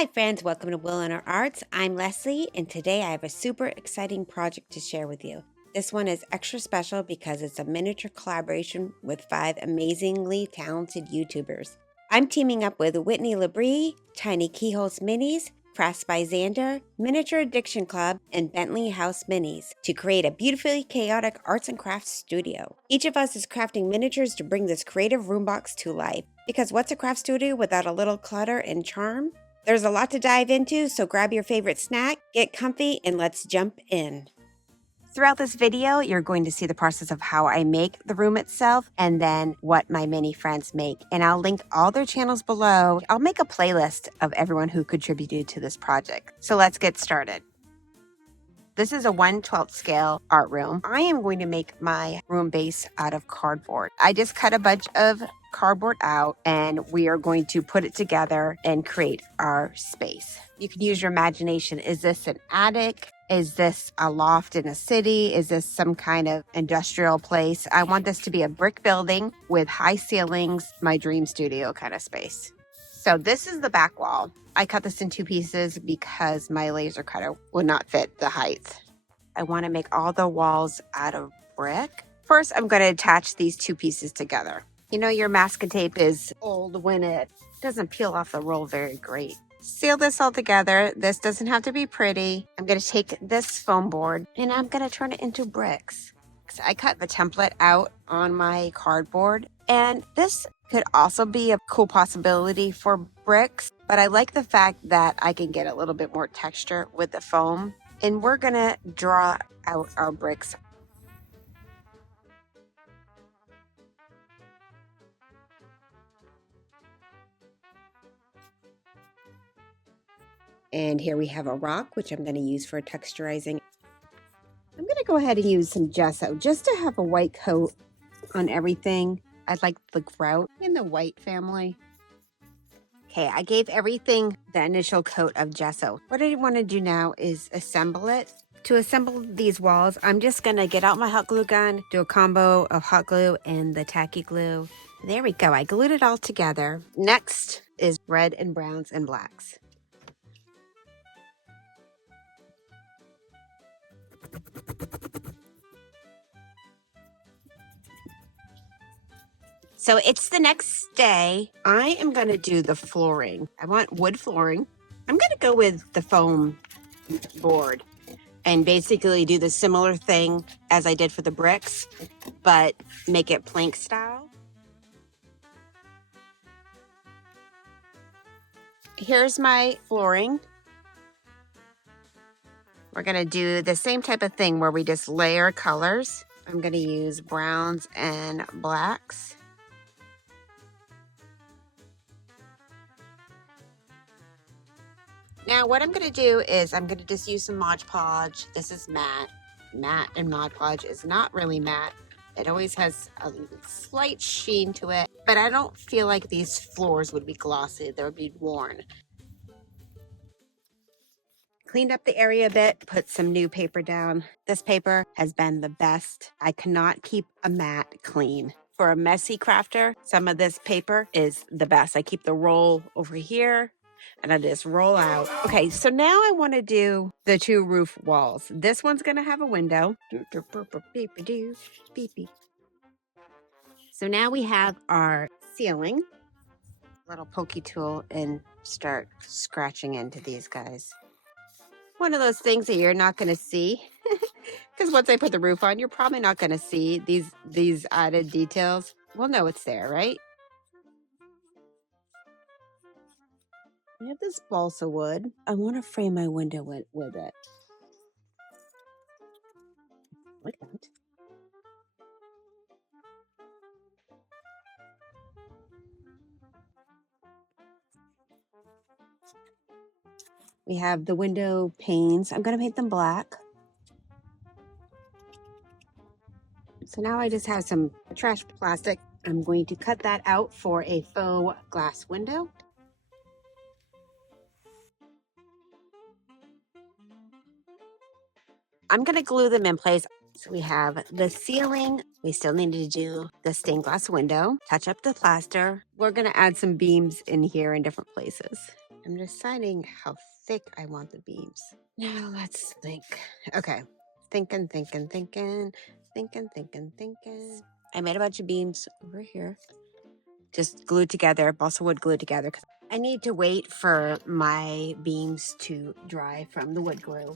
Hi friends, welcome to Willinrow Arts. I'm Leslie and today I have a super exciting project to share with you. This one is extra special because it's a miniature collaboration with 5 amazingly talented YouTubers. I'm teaming up with Whitney Labrie, Tiny Keyholes Minis, Crafts by Xander, Miniature Addiction Club, and Bentley House Minis to create a beautifully chaotic arts and crafts studio. Each of us is crafting miniatures to bring this creative room box to life. Because what's a craft studio without a little clutter and charm? There's a lot to dive into, so grab your favorite snack, get comfy, and let's jump in. Throughout this video, you're going to see the process of how I make the room itself and then what my mini friends make. And I'll link all their channels below. I'll make a playlist of everyone who contributed to this project. So let's get started. This is a 1/12 scale art room. I am going to make my room base out of cardboard. I just cut a bunch of cardboard out and we are going to put it together and create our space. You can use your imagination. Is this an attic? Is this a loft in a city? Is this some kind of industrial place? I want this to be a brick building with high ceilings, my dream studio kind of space. So this is the back wall. I cut this in 2 pieces because my laser cutter would not fit the height. I want to make all the walls out of brick. First, I'm going to attach these 2 pieces together. You know, your masking tape is old when it doesn't peel off the roll very great. Seal this all together. This doesn't have to be pretty. I'm going to take this foam board and I'm going to turn it into bricks. So I cut the template out on my cardboard, and this could also be a cool possibility for bricks, but I like the fact that I can get a little bit more texture with the foam. And we're going to draw out our bricks. And here we have a rock, which I'm going to use for texturizing. I'm going to go ahead and use some gesso just to have a white coat on everything. I like the grout in the white family. Okay, I gave everything the initial coat of gesso. What I want to do now is assemble it. To assemble these walls, I'm just going to get out my hot glue gun, do a combo of hot glue and the tacky glue. There we go. I glued it all together. Next is red and browns and blacks. So it's the next day. I am going to do the flooring. I want wood flooring. I'm going to go with the foam board and basically do the similar thing as I did for the bricks, but make it plank style. Here's my flooring. We're going to do the same type of thing where we just layer colors. I'm going to use browns and blacks. Now what I'm going to do is I'm going to just use some Mod Podge. This is matte. Matte and Mod Podge is not really matte. It always has a slight sheen to it, but I don't feel like these floors would be glossy. They would be worn. Cleaned up the area a bit, put some new paper down. This paper has been the best. I cannot keep a mat clean. For a messy crafter, some of this paper is the best. I keep the roll over here and I just roll out. Okay, so now I want to do the 2 roof walls. This one's going to have a window. So now we have our ceiling. Little pokey tool and start scratching into these guys. One of those things that you're not going to see because once I put the roof on, you're probably not going to see these added details. We'll know it's there, right? I have this balsa wood. I want to frame my window with it. Like that. We have the window panes. I'm going to paint them black. So now I just have some trash plastic. I'm going to cut that out for a faux glass window. I'm going to glue them in place. So we have the ceiling. We still need to do the stained glass window, touch up the plaster. We're going to add some beams in here in different places. I'm deciding how thick I want the beams. Now let's think. Okay, thinking. I made a bunch of beams over here, just glued together, balsa wood glued together. I need to wait for my beams to dry from the wood glue.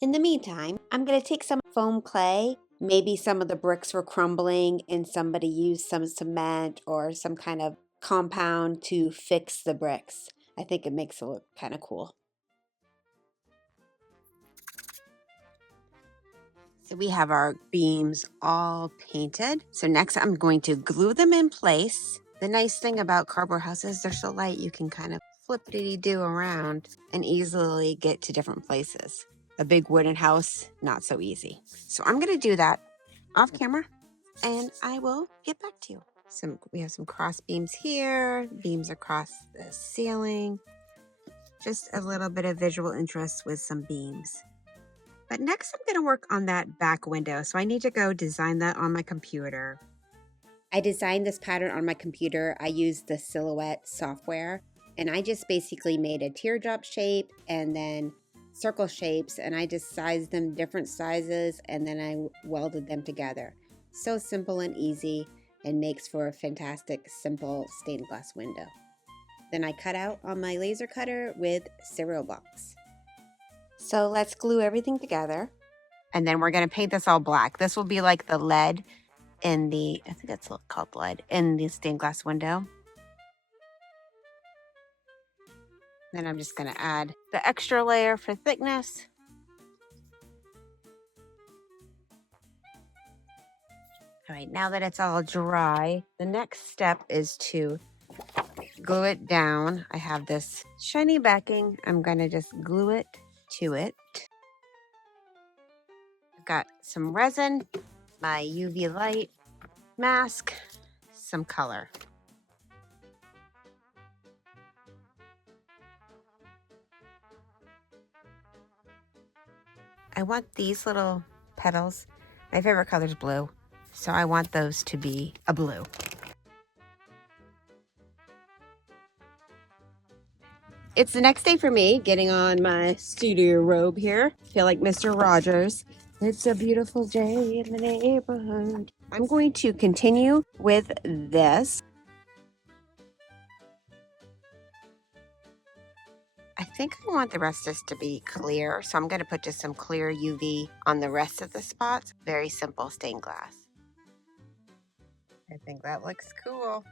In the meantime, I'm going to take some foam clay. Maybe some of the bricks were crumbling and somebody used some cement or some kind of compound to fix the bricks. I think it makes it look kind of cool. So we have our beams all painted. So next I'm going to glue them in place. The nice thing about cardboard houses, they're so light you can kind of flip-diddy-do around and easily get to different places. A big wooden house, not so easy. So I'm gonna do that off camera and I will get back to you. We have some cross beams here, beams across the ceiling. Just a little bit of visual interest with some beams. But next I'm gonna work on that back window. So I need to go design that on my computer. I designed this pattern on my computer. I used the Silhouette software and I just basically made a teardrop shape and then circle shapes, and I just sized them different sizes and then I welded them together. So simple and easy and makes for a fantastic, simple stained glass window. Then I cut out on my laser cutter with cereal box. So let's glue everything together. And then we're gonna paint this all black. This will be like the lead in the, I think that's called lead, in the stained glass window. Then I'm just gonna add the extra layer for thickness. All right, now that it's all dry, the next step is to glue it down. I have this shiny backing. I'm gonna just glue it to it. I've got some resin, my UV light mask, some color. I want these little petals. My favorite color is blue, so I want those to be a blue. It's the next day for me, getting on my studio robe here. Feel like Mr. Rogers. It's a beautiful day in the neighborhood. I'm going to continue with this. I think I want the rest of this to be clear, so I'm going to put just some clear UV on the rest of the spots. Very simple stained glass. I think that looks cool.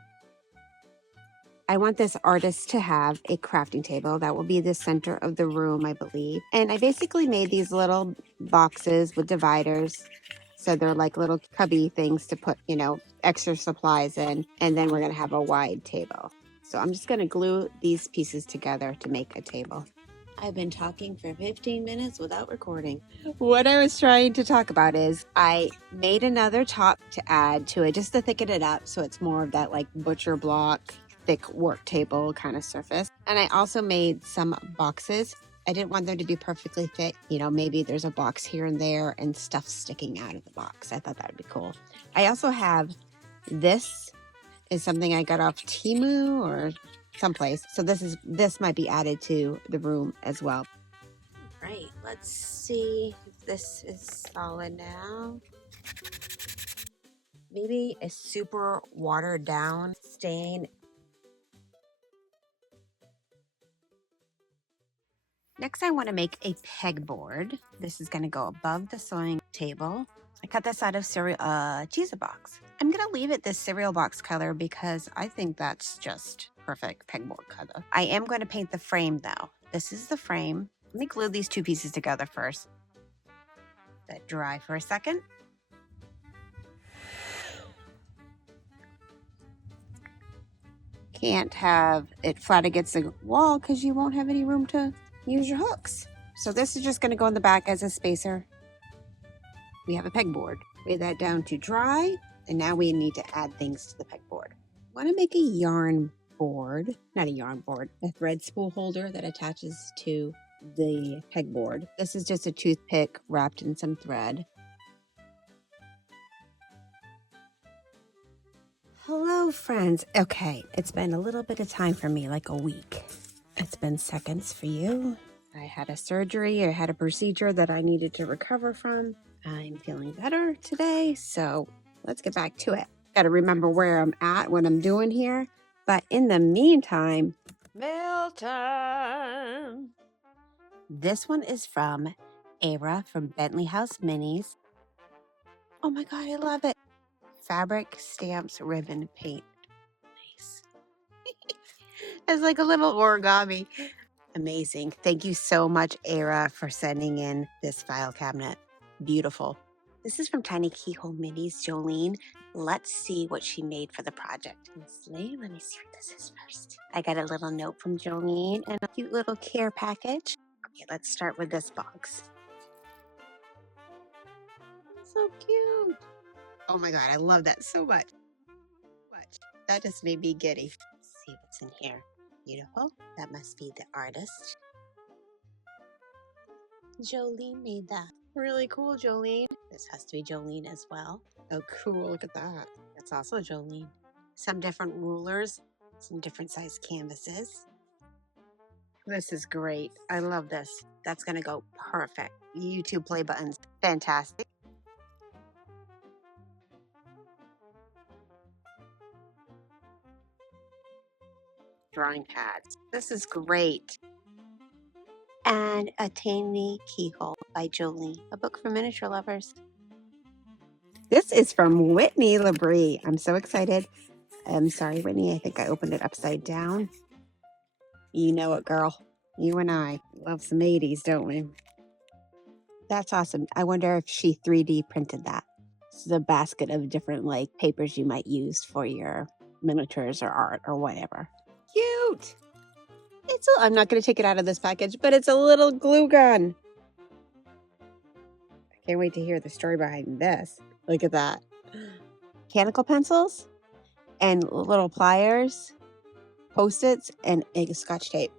I want this artist to have a crafting table that will be the center of the room, I believe. And I basically made these little boxes with dividers. So they're like little cubby things to put, you know, extra supplies in. And then we're going to have a wide table. So I'm just going to glue these pieces together to make a table. I've been talking for 15 minutes without recording. What I was trying to talk about is I made another top to add to it just to thicken it up so it's more of that like butcher block, thick work table kind of surface. And I also made some boxes. I didn't want them to be perfectly fit. You know, maybe there's a box here and there and stuff sticking out of the box. I thought that would be cool. I also have this is something I got off Temu or someplace. So this might be added to the room as well. Right, let's see if this is solid now. Maybe a super watered down stain. Next, I want to make a pegboard. This is going to go above the sewing table. I cut this out of cheese box. I'm going to leave it this cereal box color because I think that's just perfect pegboard color. I am going to paint the frame though. This is the frame. Let me glue these two pieces together first. Let it dry for a second. Can't have it flat against the wall because you won't have any room to use your hooks. So this is just going to go in the back as a spacer. We have a pegboard. Lay that down to dry, and now we need to add things to the pegboard. I want to make a yarn board, not a yarn board, a thread spool holder that attaches to the pegboard. This is just a toothpick wrapped in some thread. Hello, friends. Okay, it's been a little bit of time for me, like a week. It's been seconds for you. I had a surgery. I had a procedure that I needed to recover from. I'm feeling better today, so let's get back to it. Got to remember where I'm at, what I'm doing here. But in the meantime, mail time. This one is from Ara from Bentley House Minis. Oh my God, I love it. Fabric stamps ribbon paint. Nice. It's like a little origami. Amazing. Thank you so much, Ara, for sending in this file cabinet. Beautiful. This is from Tiny Keyhole Minis, Jolene. Let's see what she made for the project. Let me see what this is first. I got a little note from Jolene and a cute little care package. Okay, let's start with this box. So cute. Oh my God, I love that so much. That just made me giddy. Let's see what's in here. Beautiful. That must be the artist. Jolene made that. Really cool, Jolene. This has to be Jolene as well. Oh, cool. Look at that. That's also Jolene. Some different rulers, some different size canvases. This is great. I love this. That's going to go perfect. YouTube play buttons. Fantastic. Drawing pads. This is great. And a Tiny Keyhole by Jolene, a book for miniature lovers. This is from Whitney Labrie. I'm so excited. I'm sorry, Whitney. I think I opened it upside down. You know it, girl. You and I love some 80s, don't we? That's awesome. I wonder if she 3D printed that. This is a basket of different like papers you might use for your miniatures or art or whatever. Cute. I'm not going to take it out of this package, but it's a little glue gun. I can't wait to hear the story behind this. Look at that. Mechanical pencils and little pliers, Post-its, and a Scotch tape.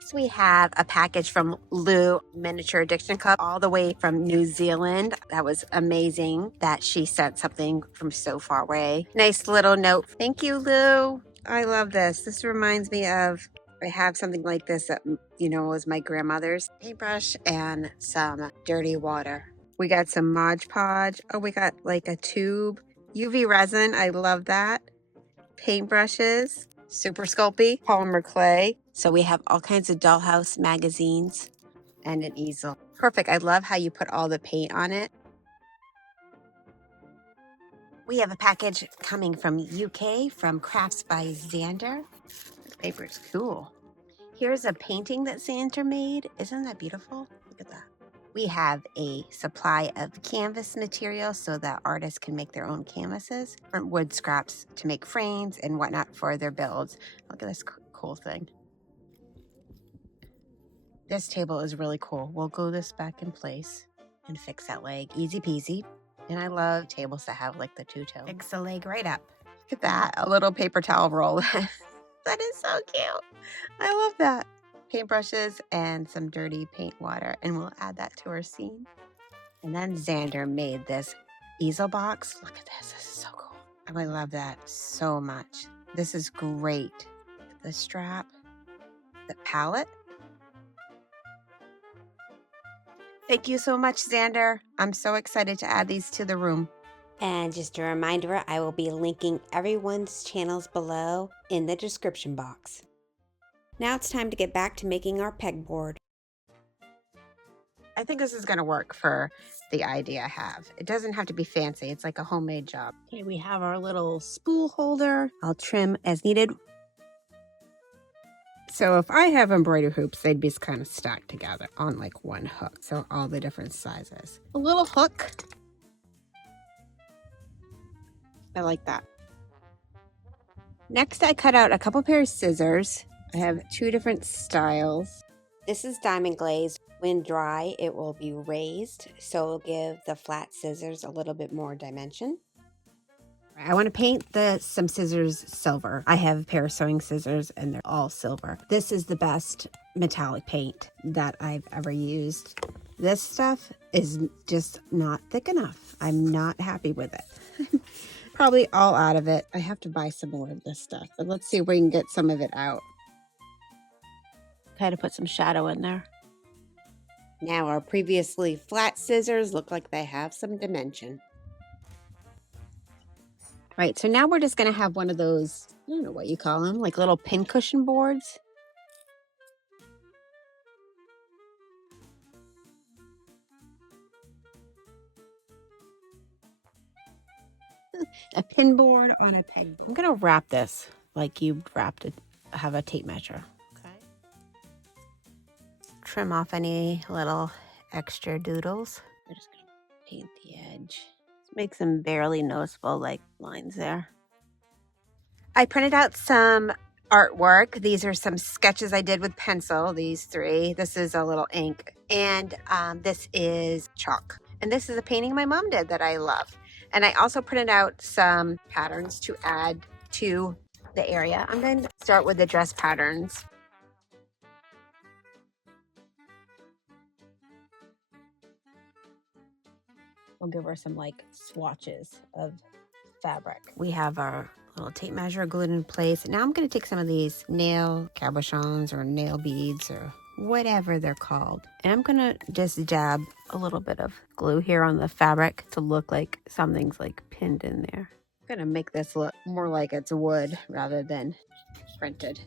So we have a package from Lou Miniature Addiction Club all the way from New Zealand. That was amazing that she sent something from so far away. Nice little note. Thank you, Lou. I love this. This reminds me of, I have something like this that, was my grandmother's paintbrush and some dirty water. We got some Mod Podge. Oh, we got like a tube. UV resin. I love that. Paintbrushes. Super Sculpey, polymer clay. So we have all kinds of dollhouse magazines and an easel. Perfect. I love how you put all the paint on it. We have a package coming from UK from Crafts by Xander. This paper is cool. Here's a painting that Xander made. Isn't that beautiful? Look at that. We have a supply of canvas material so that artists can make their own canvases, different wood scraps to make frames and whatnot for their builds. Look at this cool thing. This table is really cool. We'll glue this back in place and fix that leg. Easy peasy. And I love tables that have like the two-toe. Fix the leg right up. Look at that, a little paper towel roll. That is so cute. I love that. Paintbrushes and some dirty paint water, and we'll add that to our scene. And then Xander made this easel box. Look at this. This is so cool. I love that so much. This is great. The strap, the palette. Thank you so much, Xander. I'm so excited to add these to the room. And just a reminder, I will be linking everyone's channels below in the description box. Now it's time to get back to making our pegboard. I think this is going to work for the idea I have. It doesn't have to be fancy. It's like a homemade job. Okay, we have our little spool holder. I'll trim as needed. So if I have embroidery hoops, they'd be kind of stacked together on like one hook. So all the different sizes. A little hook. I like that. Next, I cut out a couple pairs of scissors. I have two different styles. This is diamond glaze. When dry, it will be raised, so it'll give the flat scissors a little bit more dimension. I want to paint some scissors silver. I have a pair of sewing scissors and they're all silver. This is the best metallic paint that I've ever used. This stuff is just not thick enough. I'm not happy with it. Probably all out of it. I have to buy some more of this stuff, but let's see if we can get some of it out. kind of put some shadow in there. Now our previously flat scissors look like they have some dimension. Right, so now we're just gonna have one of those, I don't know what you call them, like little pincushion boards. A pin board on a peg. I'm gonna wrap this like you wrapped it, have a tape measure. Okay. Trim off any little extra doodles. We're just gonna paint the edge. Let's make some barely noticeable like lines there. I printed out some artwork. These are some sketches I did with pencil, these three. This is a little ink, and this is chalk. And this is a painting my mom did that I love. And I also printed out some patterns to add to the area. I'm going to start with the dress patterns. We'll give her some like swatches of fabric. We have our little tape measure glued in place. Now I'm going to take some of these nail cabochons or nail beads or whatever they're called, and I'm going to just dab a little bit of glue here on the fabric to look like something's like pinned in there. I'm going to make this look more like it's wood rather than printed.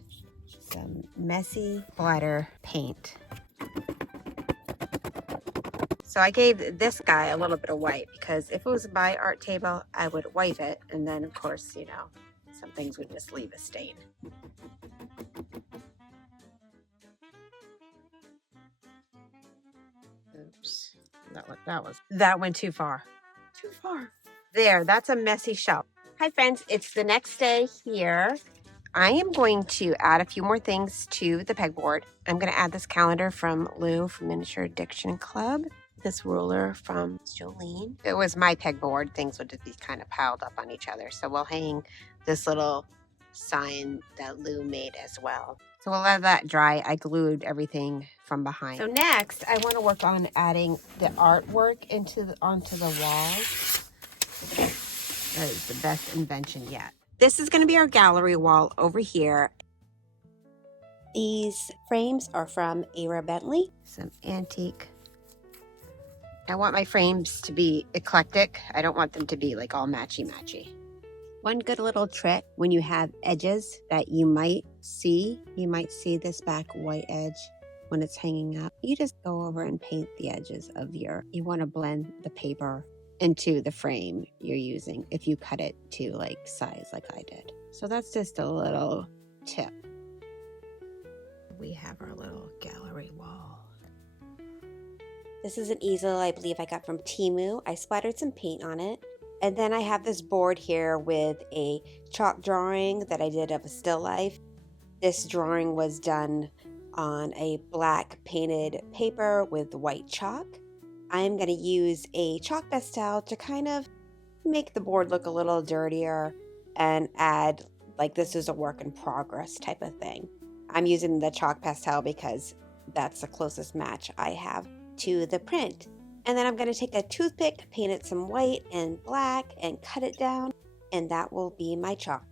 Some messy splatter paint. So I gave this guy a little bit of white because if it was my art table, I would wipe it. And then of course, you know, some things would just leave a stain. Oops, that went too far. Too far. There, that's a messy shelf. Hi friends, it's the next day here. I am going to add a few more things to the pegboard. I'm going to add this calendar from Lou from Miniature Addiction Club. This ruler from Jolene. If it was my pegboard, things would just be kind of piled up on each other. So we'll hang this little sign that Lou made as well. So we'll let that dry. I glued everything from behind. So next, I want to work on adding the artwork onto the walls. That is the best invention yet. This is going to be our gallery wall over here. These frames are from Ira Bentley. Some antique. I want my frames to be eclectic. I don't want them to be like all matchy-matchy. One good little trick when you have edges that you might see this back white edge when it's hanging up. You just go over and paint the edges of you want to blend the paper into the frame you're using if you cut it to like size like I did. So that's just a little tip. We have our little gallery wall. This is an easel I believe I got from Temu. I splattered some paint on it. And then I have this board here with a chalk drawing that I did of a still life. This drawing was done on a black painted paper with white chalk. I'm going to use a chalk pastel to kind of make the board look a little dirtier and add like this is a work in progress type of thing. I'm using the chalk pastel because that's the closest match I have to the print. And then I'm going to take a toothpick, paint it some white and black and cut it down, and that will be my chalk.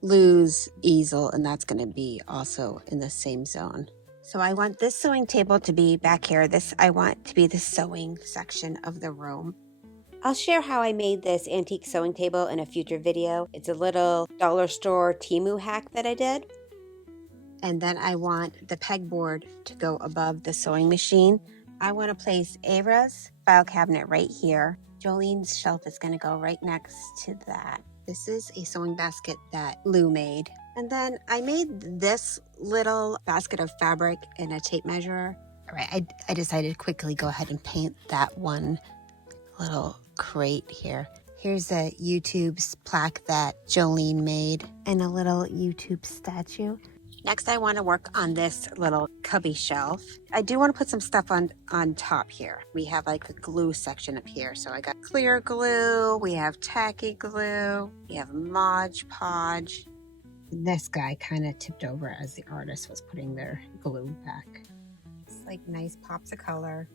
Lou's easel, and that's going to be also in the same zone. So I want this sewing table to be back here. I want to be the sewing section of the room. I'll share how I made this antique sewing table in a future video. It's a little dollar store Temu hack that I did. And then I want the pegboard to go above the sewing machine. I want to place Ava's file cabinet right here. Jolene's shelf is going to go right next to that. This is a sewing basket that Lou made. And then I made this little basket of fabric in a tape measure. All right, I decided to quickly go ahead and paint that one little crate here. Here's a YouTube's plaque that Jolene made and a little YouTube statue. Next, I want to work on this little cubby shelf. I do want to put some stuff on top here. We have like a glue section up here. So I got clear glue, we have tacky glue, we have Mod Podge. This guy kind of tipped over as the artist was putting their glue back. It's like nice pops of color.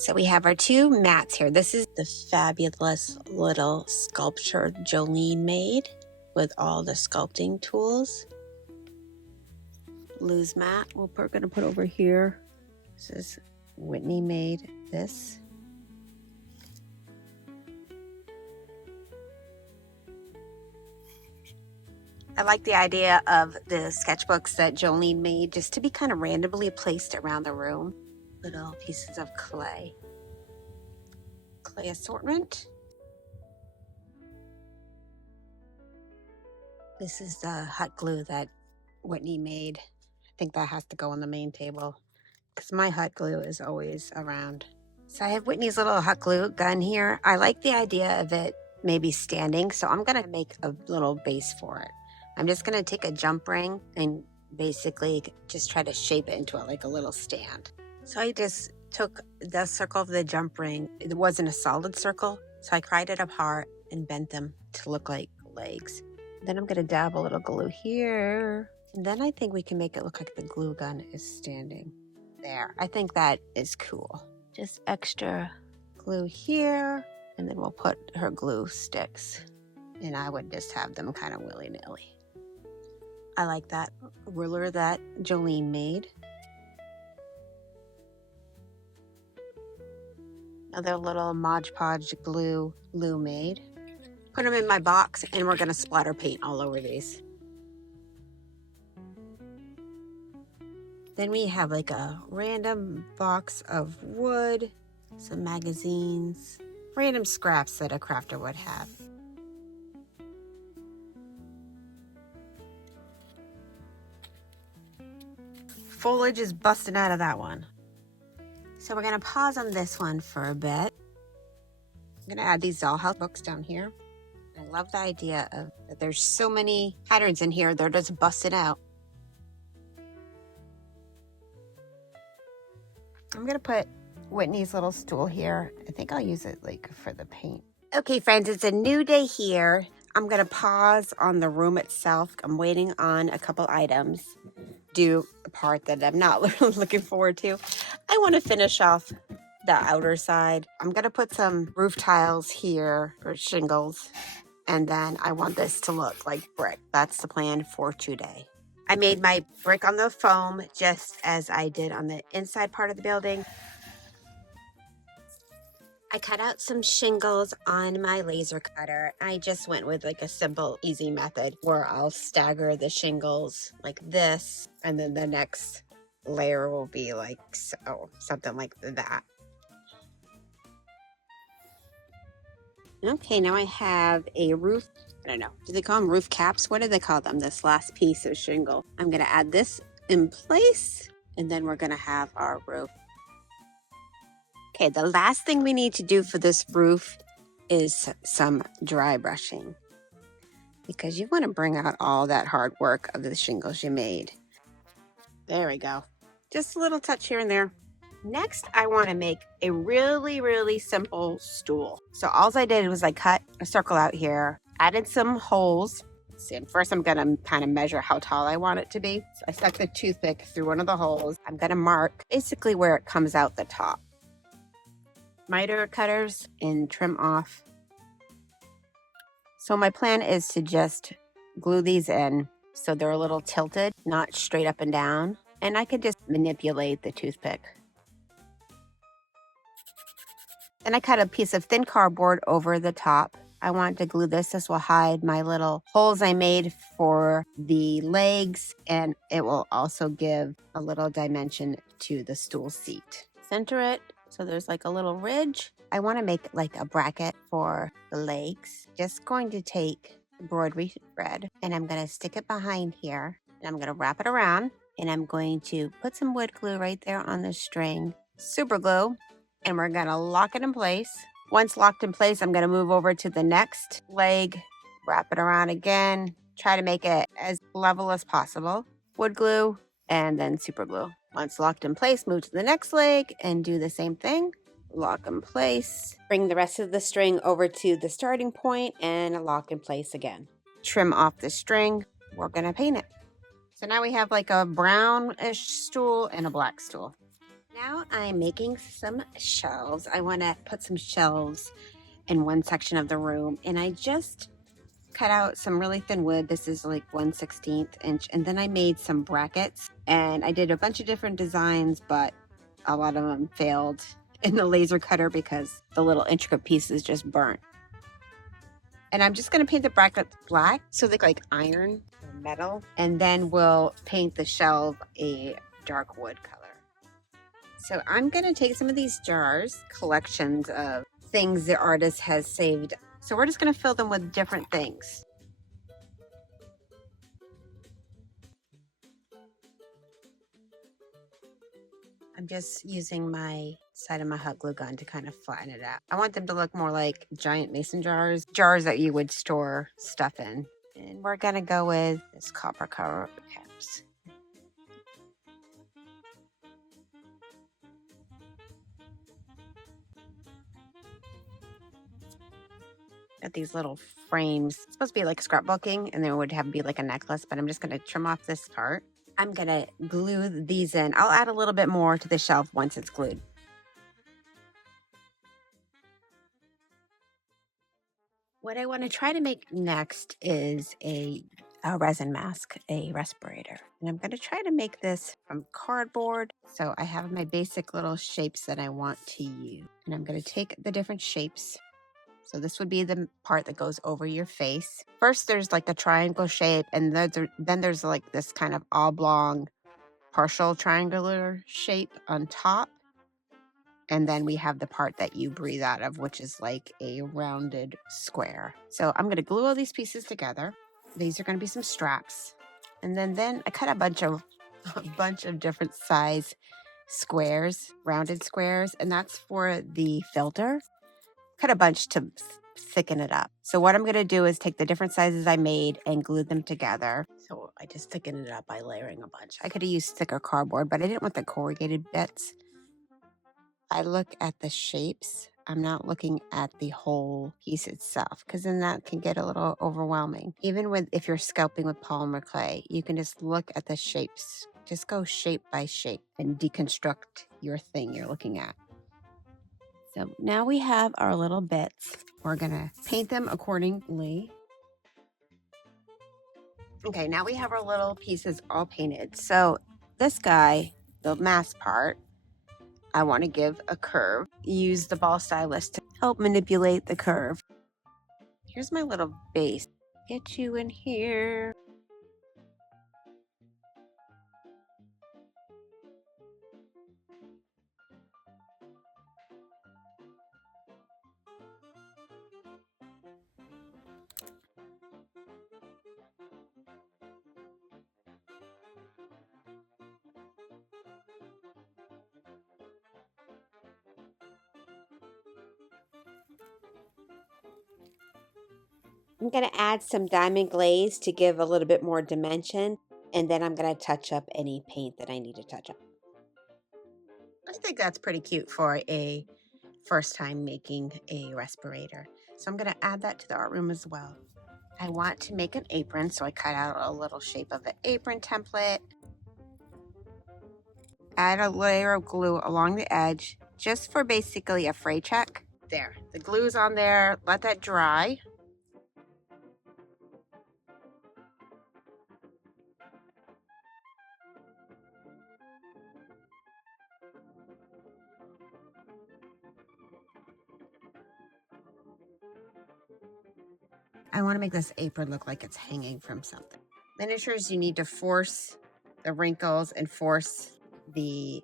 So we have our two mats here. This is the fabulous little sculpture Jolene made with all the sculpting tools. Loose mat we're going to put over here. This is Whitney made this. I like the idea of the sketchbooks that Jolene made just to be kind of randomly placed around the room. Little pieces of clay assortment. This is the hot glue that Whitney made. I think that has to go on the main table because my hot glue is always around. So I have Whitney's little hot glue gun here. I like the idea of it maybe standing, so I'm gonna make a little base for it. I'm just gonna take a jump ring and basically just try to shape it into like a little stand. So I just took the circle of the jump ring. It wasn't a solid circle, so I cried it apart and bent them to look like legs. Then I'm gonna dab a little glue here. And then I think we can make it look like the glue gun is standing there. I think that is cool. Just extra glue here, and then we'll put her glue sticks. And I would just have them kind of willy-nilly. I like that ruler that Jolene made. Another little Mod Podge glue Lou made. Put them in my box, and we're gonna splatter paint all over these. Then we have like a random box of wood, some magazines, random scraps that a crafter would have. Foliage is busting out of that one. So we're gonna pause on this one for a bit. I'm gonna add these dollhouse books down here. I love the idea of that there's so many patterns in here, they're just busting out. I'm gonna put Whitney's little stool here. I think I'll use it like for the paint. Okay friends, it's a new day here. I'm gonna pause on the room itself. I'm waiting on a couple items. Do a part that I'm not looking forward to. I wanna finish off the outer side. I'm gonna put some roof tiles here for shingles. And then I want this to look like brick. That's the plan for today. I made my brick on the foam just as I did on the inside part of the building. I cut out some shingles on my laser cutter. I just went with like a simple, easy method where I'll stagger the shingles like this, and then the next layer will be like so, something like that. Okay, now I have a roof, I don't know, do they call them roof caps? What do they call them? This last piece of shingle. I'm gonna add this in place, and then we're gonna have our roof. Okay, the last thing we need to do for this roof is some dry brushing, because you want to bring out all that hard work of the shingles you made. There we go. Just a little touch here and there. Next, I want to make a really, really simple stool. So all I did was I cut a circle out here, added some holes. See, first I'm gonna kind of measure how tall I want it to be. So I stuck the toothpick through one of the holes. I'm gonna mark basically where it comes out the top. Miter cutters and trim off. So my plan is to just glue these in so they're a little tilted, not straight up and down. And I could just manipulate the toothpick. Then I cut a piece of thin cardboard over the top. I want to glue this. This will hide my little holes I made for the legs, and it will also give a little dimension to the stool seat. Center it so there's like a little ridge. I want to make like a bracket for the legs. Just going to take embroidery thread, and I'm going to stick it behind here, and I'm going to wrap it around, and I'm going to put some wood glue right there on the string, super glue, and we're going to lock it in place. Once locked in place, I'm going to move over to the next leg, wrap it around again, try to make it as level as possible. Wood glue and then super glue. Once locked in place, move to the next leg and do the same thing. Lock in place. Bring the rest of the string over to the starting point and lock in place again. Trim off the string. We're going to paint it. So now we have like a brownish stool and a black stool. Now I'm making some shelves. I want to put some shelves in one section of the room, and I just cut out some really thin wood. This is like 1/16 inch, and then I made some brackets, and I did a bunch of different designs, but a lot of them failed in the laser cutter because the little intricate pieces just burnt. And I'm just going to paint the brackets black so they look like iron or metal, and then we'll paint the shelf a dark wood color. So I'm going to take some of these jars, collections of things the artist has saved. So we're just going to fill them with different things. I'm just using my side of my hot glue gun to kind of flatten it out. I want them to look more like giant mason jars, jars that you would store stuff in. And we're going to go with this copper color caps. At these little frames. It's supposed to be like scrapbooking, and then it would have be like a necklace, but I'm just going to trim off this part. I'm going to glue these in. I'll add a little bit more to the shelf once it's glued. What I want to try to make next is a resin mask, a respirator. And I'm going to try to make this from cardboard. So I have my basic little shapes that I want to use. And I'm going to take the different shapes. So this would be the part that goes over your face. First, there's like a triangle shape, and then there's like this kind of oblong, partial triangular shape on top. And then we have the part that you breathe out of, which is like a rounded square. So I'm going to glue all these pieces together. These are going to be some straps. And then I cut a bunch of different size squares, rounded squares, and that's for the filter. Cut a bunch to thicken it up. So what I'm going to do is take the different sizes I made and glue them together. So I just thickened it up by layering a bunch. I could have used thicker cardboard, but I didn't want the corrugated bits. I look at the shapes. I'm not looking at the whole piece itself, because then that can get a little overwhelming. Even if you're sculpting with polymer clay, you can just look at the shapes. Just go shape by shape and deconstruct your thing you're looking at. So now we have our little bits. We're gonna paint them accordingly. Okay, now we have our little pieces all painted. So this guy, the mask part, I want to give a curve. Use the ball stylus to help manipulate the curve. Here's my little base. Get you in here. I'm going to add some diamond glaze to give a little bit more dimension, and then I'm going to touch up any paint that I need to touch up. I think that's pretty cute for a first time making a respirator. So I'm going to add that to the art room as well. I want to make an apron, so I cut out a little shape of an apron template. Add a layer of glue along the edge, just for basically a fray check. There, the glue's on there, let that dry. I want to make this apron look like it's hanging from something. Miniatures, you need to force the wrinkles and force the,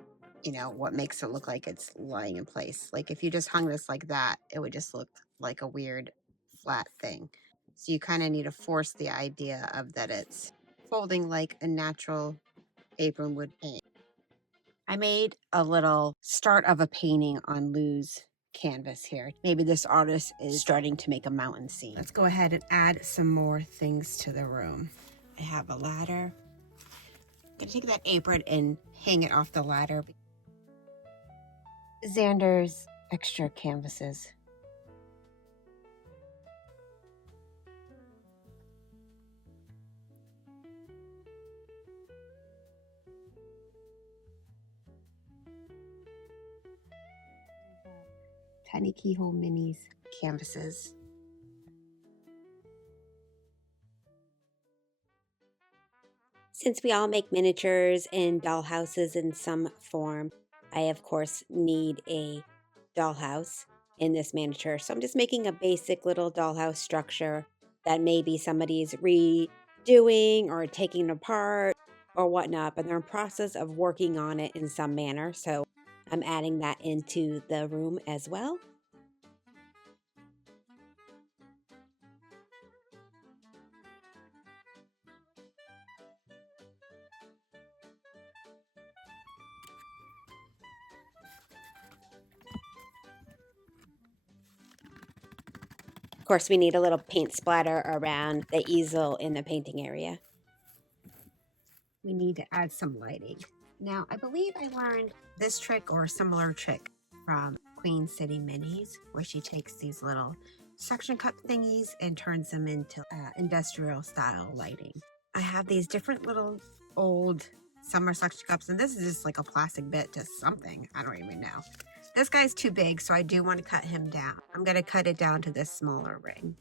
what makes it look like it's lying in place. Like if you just hung this like that, it would just look like a weird flat thing. So you kind of need to force the idea of that it's folding like a natural apron would hang. I made a little start of a painting on Lou's canvas here. Maybe this artist is starting to make a mountain scene. Let's go ahead and add some more things to the room. I have a ladder. I'm gonna take that apron and hang it off the ladder. Xander's extra canvases. Tiny Keyhole Minis canvases. Since we all make miniatures and dollhouses in some form, I of course need a dollhouse in this miniature. So I'm just making a basic little dollhouse structure that maybe somebody's redoing or taking apart or whatnot, but they're in process of working on it in some manner. So I'm adding that into the room as well. Of course, we need a little paint splatter around the easel in the painting area. We need to add some lighting. Now, I believe I learned this trick or a similar trick from Queen City Minis, where she takes these little suction cup thingies and turns them into industrial style lighting. I have these different little old summer suction cups, and this is just like a plastic bit to something. I don't even know. This guy's too big, so I do want to cut him down. I'm going to cut it down to this smaller ring.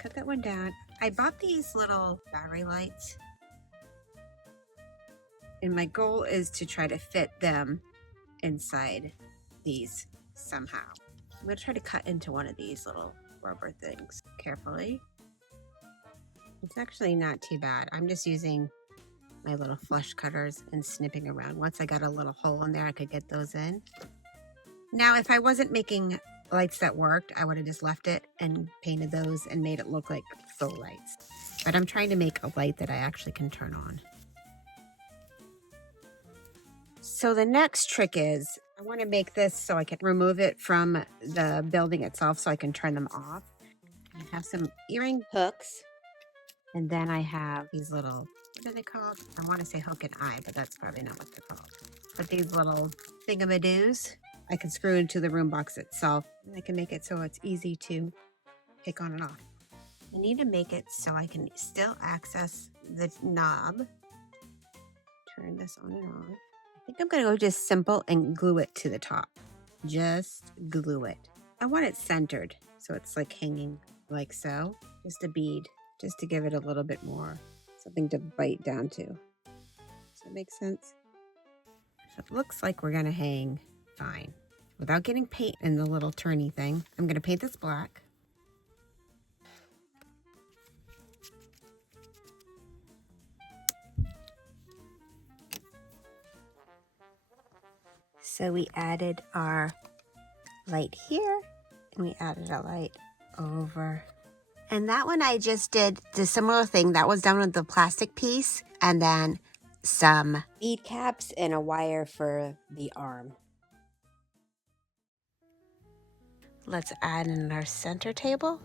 Cut that one down. I bought these little battery lights, and my goal is to try to fit them inside these somehow. I'm going to try to cut into one of these little rubber things carefully. It's actually not too bad. I'm just using my little flush cutters and snipping around. Once I got a little hole in there, I could get those in. Now, if I wasn't making lights that worked, I would have just left it and painted those and made it look like faux lights. But I'm trying to make a light that I actually can turn on. So the next trick is, I want to make this so I can remove it from the building itself so I can turn them off. I have some earring hooks, and then I have these little, what are they called? I want to say hook and eye, but that's probably not what they're called. But these little thingamadoos, I can screw into the room box itself, and I can make it so it's easy to take on and off. I need to make it so I can still access the knob. Turn this on and off. I think I'm going to go just simple and glue it to the top. Just glue it. I want it centered, so it's like hanging like so. Just a bead, just to give it a little bit more, something to bite down to. Does that make sense? So it looks like we're going to hang fine. Without getting paint in the little turny thing, I'm going to paint this black. So we added our light here, and we added a light over. And that one I just did the similar thing. That was done with the plastic piece, and then some bead caps and a wire for the arm. Let's add in our center table.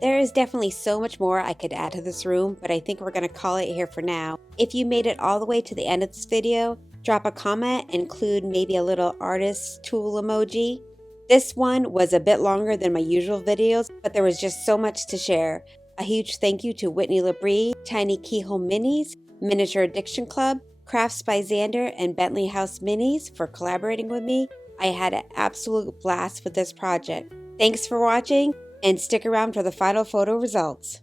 There is definitely so much more I could add to this room, but I think we're going to call it here for now. If you made it all the way to the end of this video, drop a comment and include maybe a little artist tool emoji. This one was a bit longer than my usual videos, but there was just so much to share. A huge thank you to Whitney Labrie, Tiny Keyhole Minis, Miniature Addiction Club, Crafts by Xander, and Bentley House Minis for collaborating with me. I had an absolute blast with this project. Thanks for watching, and stick around for the final photo results.